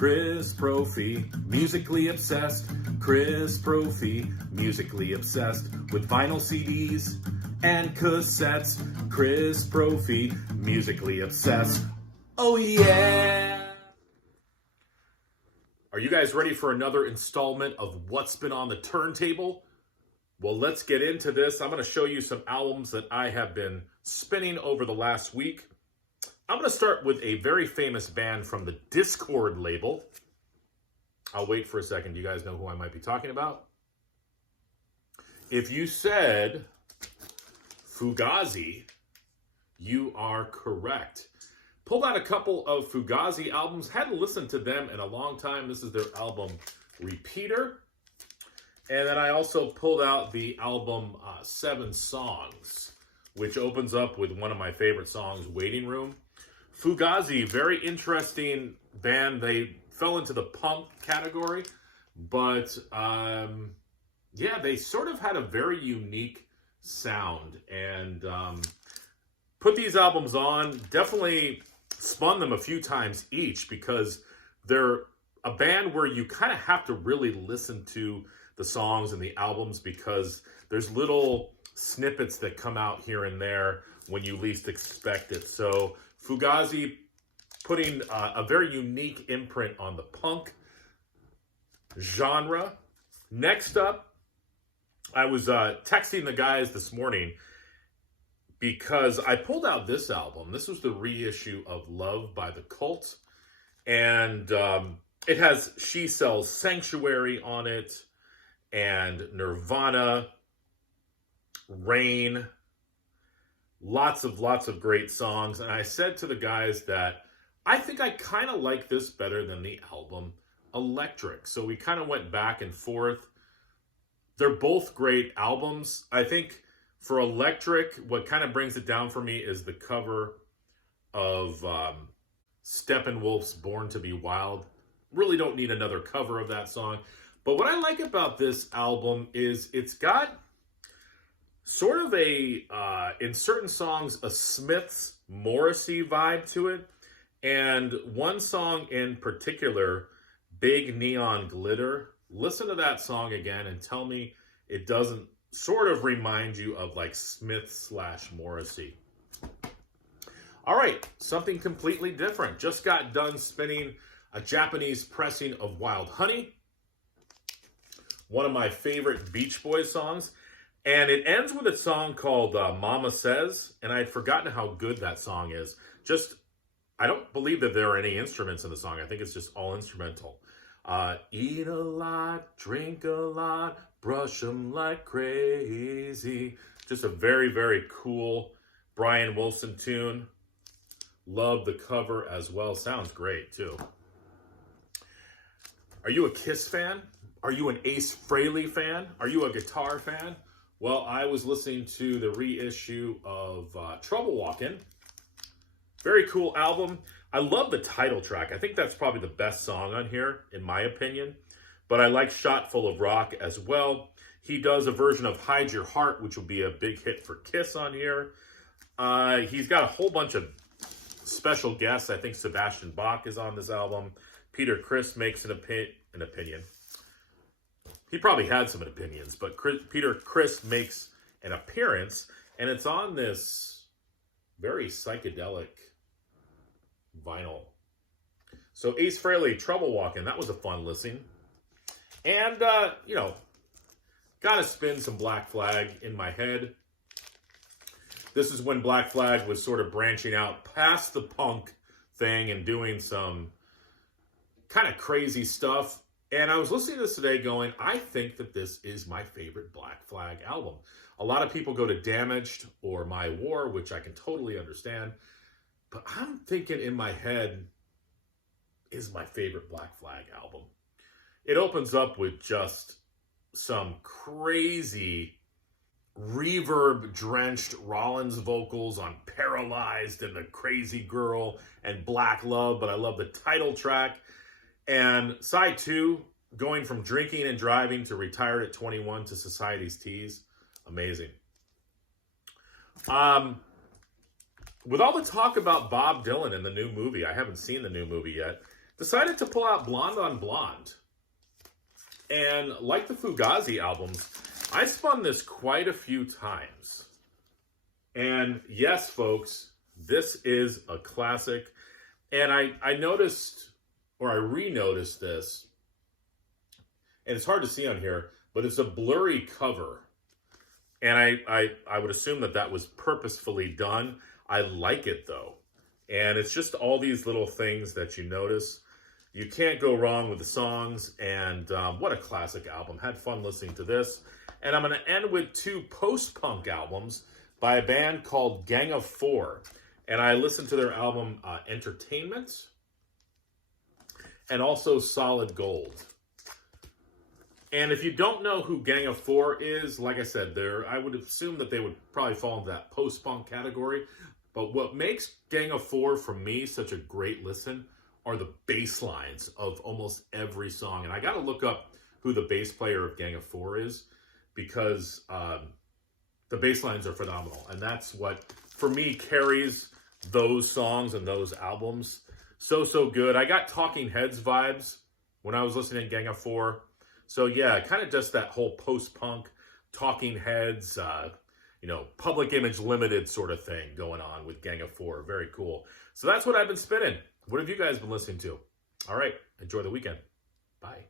Chris Brophy, musically obsessed. Chris Brophy, musically obsessed with vinyl CDs and cassettes. Chris Brophy, musically obsessed. Oh yeah! Are you guys ready for another installment of What's Been on the Turntable? Well, let's get into this. I'm going to show you some albums that I have been spinning over the last week. I'm going to start with a very famous band from the Discord label. I'll wait for a second. Do you guys know who I might be talking about? If you said Fugazi, you are correct. Pulled out a couple of Fugazi albums. Hadn't listened to them in a long time. This is their album Repeater. And then I also pulled out the album 7 Songs, which opens up with one of my favorite songs, Waiting Room. Fugazi, very interesting band. They fell into the punk category, but yeah, they sort of had a very unique sound, and put these albums on, definitely spun them a few times each, because they're a band where you kind of have to really listen to the songs and the albums, because there's little snippets that come out here and there when you least expect it. So Fugazi putting a very unique imprint on the punk genre. Next up, I was texting the guys this morning because I pulled out this album. This was the reissue of Love by the Cult, and it has She Sells Sanctuary on it, and Nirvana, Rain, lots of great songs. And I said to the guys that I think I kind of like this better than the album Electric. So we kind of went back and forth. They're both great albums. I think for Electric, what kind of brings it down for me is the cover of Steppenwolf's Born to Be Wild. Really don't need another cover of that song. But what I like about this album is it's got sort of a, in certain songs, a Smiths Morrissey vibe to it. And one song in particular, Big Neon Glitter. Listen to that song again and tell me it doesn't sort of remind you of like Smith/Morrissey. All right, something completely different. Just got done spinning a Japanese pressing of Wild Honey, one of my favorite Beach Boys songs. And it ends with a song called Mama Says, and I had forgotten how good that song is. I don't believe that there are any instruments in the song. I think it's just all instrumental. Eat a lot, drink a lot, brush them like crazy. Just a very cool Brian Wilson tune. Love the cover as well. Sounds great, too. Are you a Kiss fan? Are you an Ace Frehley fan? Are you a guitar fan? Well, I was listening to the reissue of Trouble Walkin'. Very cool album. I love the title track. I think that's probably the best song on here, in my opinion. But I like Shot Full of Rock as well. He does a version of Hide Your Heart, which will be a big hit for Kiss on here. He's got a whole bunch of special guests. I think Sebastian Bach is on this album. Peter Criss makes an opinion. He probably had some opinions, but Peter Criss makes an appearance, and it's on this very psychedelic vinyl. So Ace Frehley, Trouble Walkin', that was a fun listen. And, you know, gotta spin some Black Flag in my head. This is when Black Flag was sort of branching out past the punk thing and doing some kind of crazy stuff. And I was listening to this today going, I think that this is my favorite Black Flag album. A lot of people go to Damaged or My War, which I can totally understand. But I'm thinking in my head, is my favorite Black Flag album. It opens up with just some crazy reverb-drenched Rollins vocals on Paralyzed and The Crazy Girl and Black Love, but I love the title track. And side 2, going from drinking and driving to Retired at 21 to Society's Tease. Amazing. With all the talk about Bob Dylan in the new movie, I haven't seen the new movie yet. decided to pull out Blonde on Blonde. And like the Fugazi albums, I spun this quite a few times. And yes, folks, this is a classic. And I noticed, or I re-noticed this, and it's hard to see on here, but it's a blurry cover. And I would assume that that was purposefully done. I like it, though. And it's just all these little things that you notice. You can't go wrong with the songs, and what a classic album. Had fun listening to this. And I'm going to end with two post-punk albums by a band called Gang of Four. And I listened to their album Entertainment and also Solid Gold. And if you don't know who Gang of Four is, like I said, I would assume that they would probably fall into that post-punk category. But what makes Gang of Four, for me, such a great listen are the bass lines of almost every song. And I got to look up who the bass player of Gang of Four is, because the bass lines are phenomenal. And that's what, for me, carries those songs and those albums so good. I got Talking Heads vibes when I was listening to Gang of Four. So yeah, kind of just that whole post-punk, Talking Heads, Public Image Limited sort of thing going on with Gang of Four. Very cool. So that's what I've been spinning. What have you guys been listening to? All right, enjoy the weekend. Bye.